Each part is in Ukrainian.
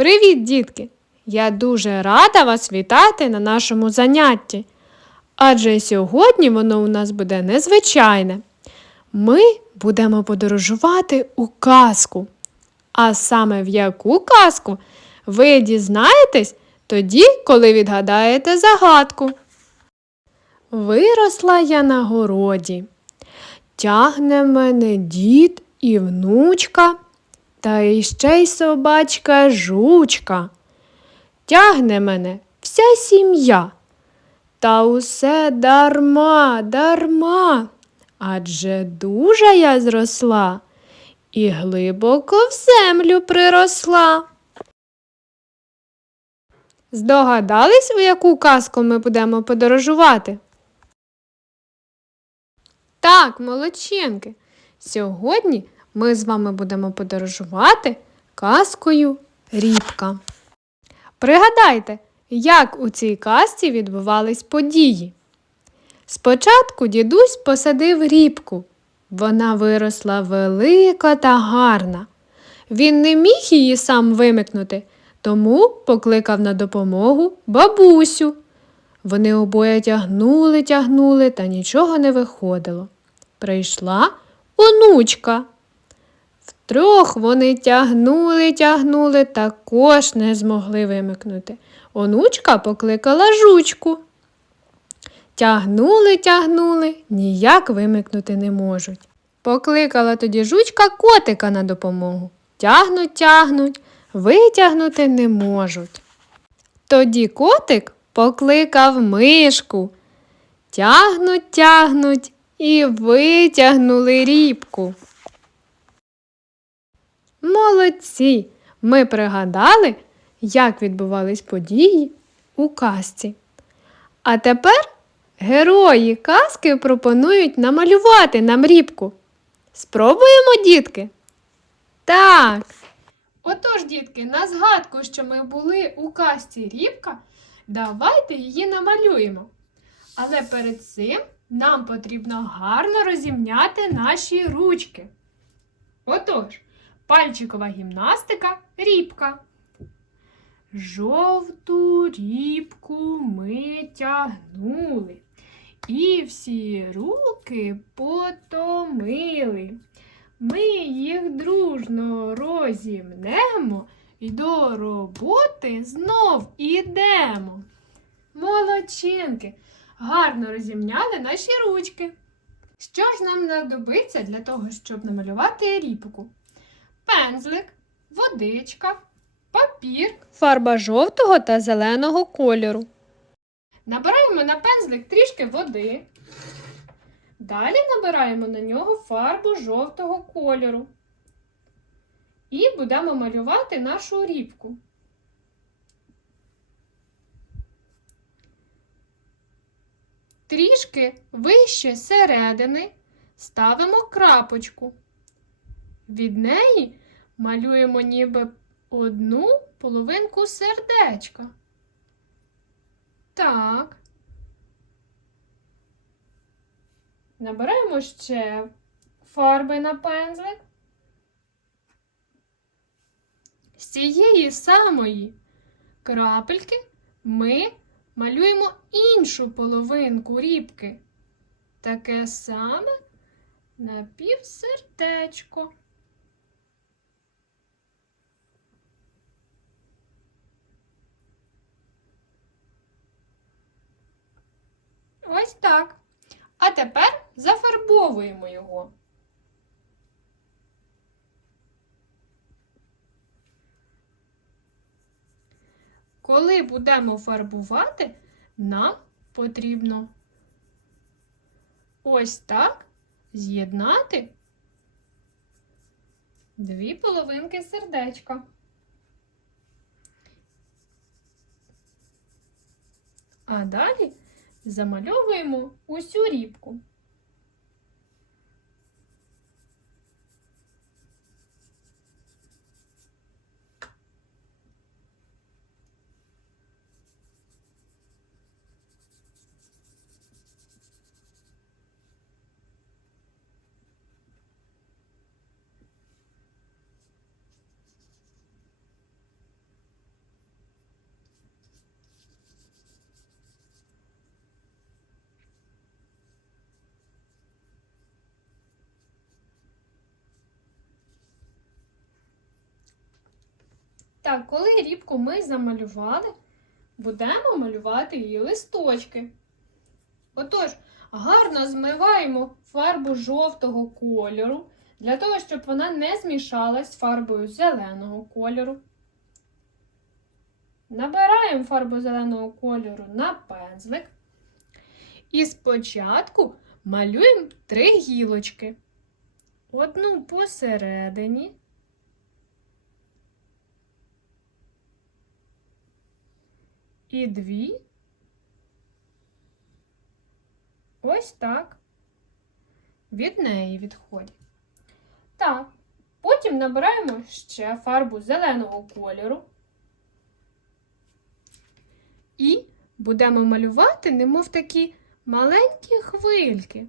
Привіт, дітки! Я дуже рада вас вітати на нашому занятті. Адже сьогодні воно у нас буде незвичайне. Ми будемо подорожувати у казку. А саме в яку казку ви дізнаєтесь тоді, коли відгадаєте загадку. Виросла я на городі. Тягне мене дід і внучка, та іще й собачка жучка. Тягне мене вся сім'я. Та усе дарма, дарма. Адже дуже я зросла і глибоко в землю приросла. Здогадались, у яку казку ми будемо подорожувати? Так, молодчинки. Сьогодні ми з вами будемо подорожувати казкою Рібка. Пригадайте, як у цій казці відбувались події. Спочатку дідусь посадив рібку. Вона виросла велика та гарна. Він не міг її сам вимикнути, тому покликав на допомогу бабусю. Вони обоє тягнули, тягнули, та нічого не виходило. Прийшла онучка. Втрьох вони тягнули, тягнули, також не змогли вимикнути. Онучка покликала жучку. Тягнули, тягнули, ніяк вимикнути не можуть. Покликала тоді жучка котика на допомогу. Тягнуть, тягнуть, витягнути не можуть. Тоді котик покликав мишку. Тягнуть, тягнуть і витягнули рібку. Молодці! Ми пригадали, як відбувались події у казці. А тепер герої казки пропонують намалювати нам рібку. Спробуємо, дітки? Так. Отож, дітки, на згадку, що ми були у казці Рібка, давайте її намалюємо. Але перед цим нам потрібно гарно розімняти наші ручки. Отож, пальчикова гімнастика рібка. Жовту рібку ми тягнули, і всі руки потомили. Ми їх дружно розімнемо і до роботи знов ідемо. Молодчинки, гарно розімняли наші ручки. Що ж нам знадобиться для того, щоб намалювати рібку? Пензлик, водичка, папір, фарба жовтого та зеленого кольору. Набираємо на пензлик трішки води. Далі набираємо на нього фарбу жовтого кольору. І будемо малювати нашу рібку. Трішки вище середини ставимо крапочку. Від неї малюємо ніби одну половинку сердечка. Так. Набираємо ще фарби на пензлик. З цієї самої крапельки ми малюємо іншу половинку рібки. Таке саме на Ось так. А тепер зафарбовуємо його. Коли будемо фарбувати, нам потрібно ось так з'єднати дві половинки сердечка. А далі замальовуємо усю рібку. Так, коли рібку ми замалювали, будемо малювати її листочки. Отож, гарно змиваємо фарбу жовтого кольору для того, щоб вона не змішалась з фарбою зеленого кольору. Набираємо фарбу зеленого кольору на пензлик. І спочатку малюємо три гілочки. Одну посередині. І дві. Ось так. Від неї відходять. Так. Потім набираємо ще фарбу зеленого кольору. І будемо малювати, немов такі маленькі хвильки.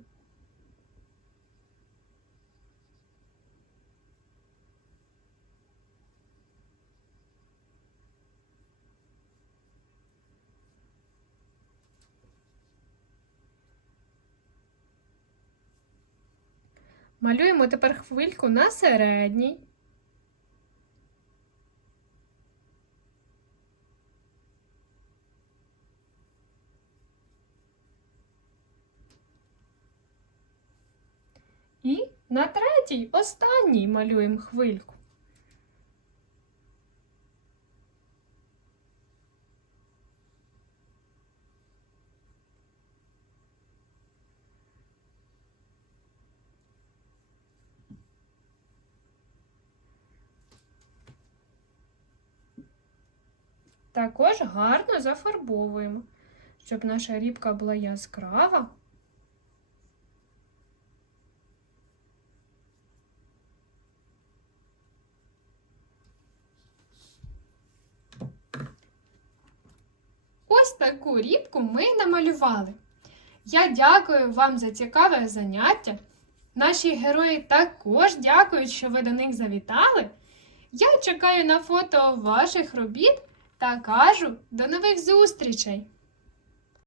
Малюємо тепер хвильку на середній. І на третій, останній малюємо хвильку. Також гарно зафарбовуємо, щоб наша рібка була яскрава. Ось таку рібку ми намалювали. Я дякую вам за цікаве заняття. Наші герої також дякують, що ви до них завітали. Я чекаю на фото ваших робіт та кажу до нових зустрічей!